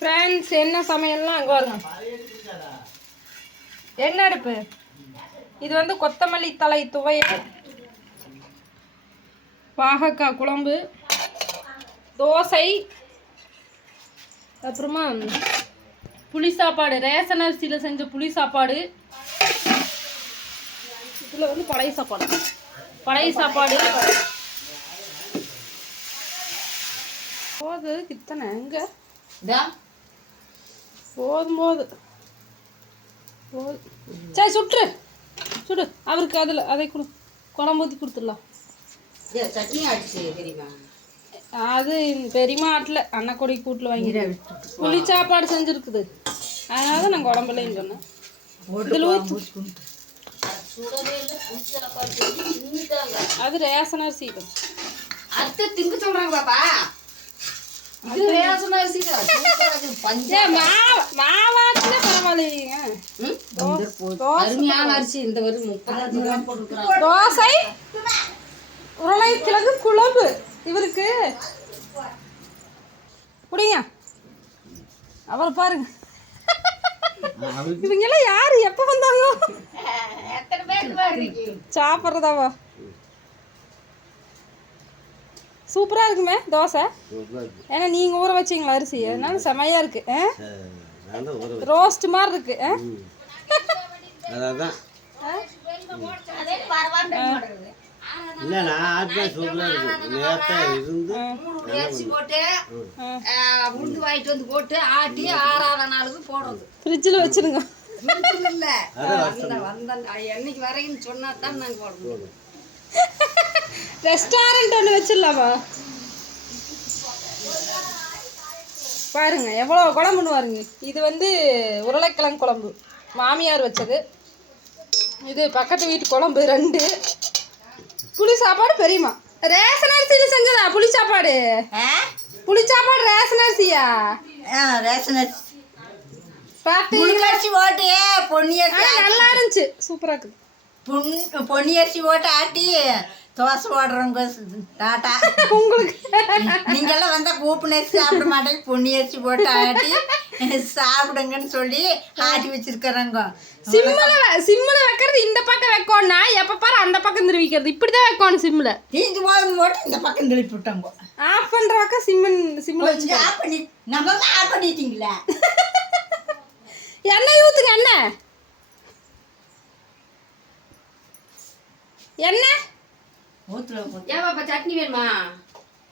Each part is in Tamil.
ஃப்ரெண்ட்ஸ் என்ன சமையல்லாம் அங்கே வருங்க என்ன அடுப்பு? இது வந்து கொத்தமல்லி தலை துவையல். பாகக்காய் குழம்பு. தோசை. அப்புறமா புளி சாப்பாடு. ரேஷன் அரிசியில் செஞ்ச புளி சாப்பாடு. இதில் வந்து பழைய சாப்பாடு. பழைய சாப்பாடு. போது இத்தனை எங்கே போதும் போது போது சரி சுட்டுரு. சுடு. அவருக்கு அதில் அதை கொடு. குழம்பு ஊற்றி கொடுத்துடலாம். சட்னி அடிச்சு தெரியுமா அது பெரியமா ஆட்டில். அன்னக்கொடி கூட்டில் வாங்கி புளி சாப்பாடு செஞ்சுருக்குது. அதனால தான் நான் குழம்புலையும் சொன்னேன் இதில் ஊற்றி அது ரேஷன் அரிசி. அத்தை திங்க சொல்றாங்க பாப்பா. இது ரேஷன் அரிசி மாவாச்சுன்னா பரவாயில்லைங்க ம்? அருமையான அரிசி இந்த போட்டுருக்குறாங்க தோசை உருளைக்கிழங்கு குழம்பு. இவருக்கு குடிங்க. அவரை பாருங்க. இவங்கெல்லாம் யாரு? எப்போ வந்தாங்க? எத்தனை பேருக்கு பாருங்க சாப்பிட்றதாவா? சூப்பராக இருக்குமே தோசை. ஏன்னா நீங்கள் ஊற வச்சீங்களா அரிசி? அதனால செமையாக இருக்கு ஆ? ரோஸ்ட் மாதிரி இருக்கு இல்லை நான் ஆட்டினா சூப்பராக இருக்கு. நேரத்தான் இருந்து மூணு அரிசி போட்டு உளுந்து வாங்கிட்டு வந்து போட்டு ஆட்டி ஆறாத நாளுக்கு போடுறது. ஃப்ரிட்ஜில் வச்சிருங்க. இல்ல. வந்த என்னைக்கு வரையும் சொன்னா தான் நாங்க போட முடியும் ரெஸ்டாரண்ட் ஒன்று வச்சிடலாமா? பாருங்க எவ்வளோ குழம்புன்னு பாருங்க. இது வந்து உருளைக்கிழங்கு குழம்பு. மாமியார் வச்சது. இது பக்கத்து வீட்டு குழம்பு ரெண்டு. புளி சாப்பாடு பெரியம்மா. ரேஷன் அரிசியில் செஞ்சதா? புளி சாப்பாடு? புளி சாப்பாடு ரேஷன் அரிசியா? ரேஷன் அரிசி. நல்லா இருந்துச்சு. சூப்பராக இருக்குது பொன் பொன்னி அரிசி போட்டு ஆட்டி தோசை போடுறவங்க டாட்டா உங்களுக்கு. நீங்கெல்லாம் வந்தா கூப்பின அரிசி சாப்பிட மாட்டேங்க பொன்னி அரிசி போட்டு ஆட்டி சாப்பிடுங்கன்னு சொல்லி ஆட்டி வச்சிருக்கிறவங்க சிம்மில் சிம்மில் வைக்கிறது இந்த பக்கம் வைக்கோன்னா எப்போ பாரு அந்த பக்கம் திருவிக்கிறது. இப்படி தான் வைக்கணும் சிம்மில். தீஞ்சு போதும் போட்டு இந்த பக்கம் திருப்பி விட்டாங்க. ஆஃப் பண்ணுற பக்கம் சிம்மன் சிம்மில் வச்சு ஆஃப் பண்ணி நம்ம ஆஃப் பண்ணிட்டீங்களா? எண்ணெய் ஊற்றுங்க எண்ணெய். ஏன் பாப்பா சட்னி வேணுமா?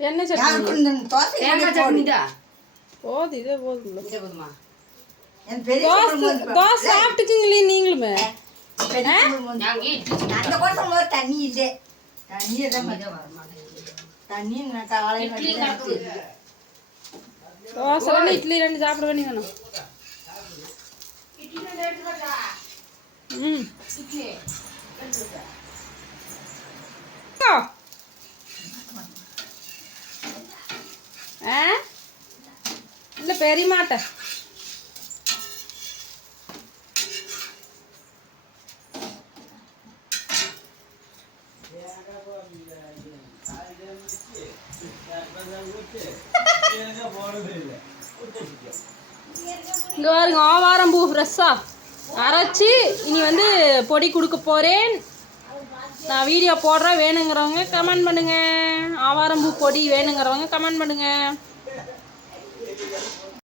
எண்ணெய் சட்னி? தேங்காய் சட்னி தான் போது இதே போதும் இதே போதுமா? என் பெரிய தோசை தோசை சாப்பிட்டுக்குங்களே நீங்களுமே? அந்த கோட்டம் போது தண்ணி இல்லை. தண்ணி தான் தண்ணி காலையில் தோசை ரெண்டு இட்லி ரெண்டு சாப்பிட வேண்டியதானே ம். பெரியமாட்ட இங்கே பாருங்க ஆவாரம் பூ ஃப்ரெஷ்ஷாக அரைச்சி இனி வந்து பொடி கொடுக்க போகிறேன் நான் வீடியோ போடுறேன் வேணுங்கிறவங்க கமெண்ட் பண்ணுங்க. ஆவாரம் பூ பொடி வேணுங்கிறவங்க கமெண்ட் பண்ணுங்க.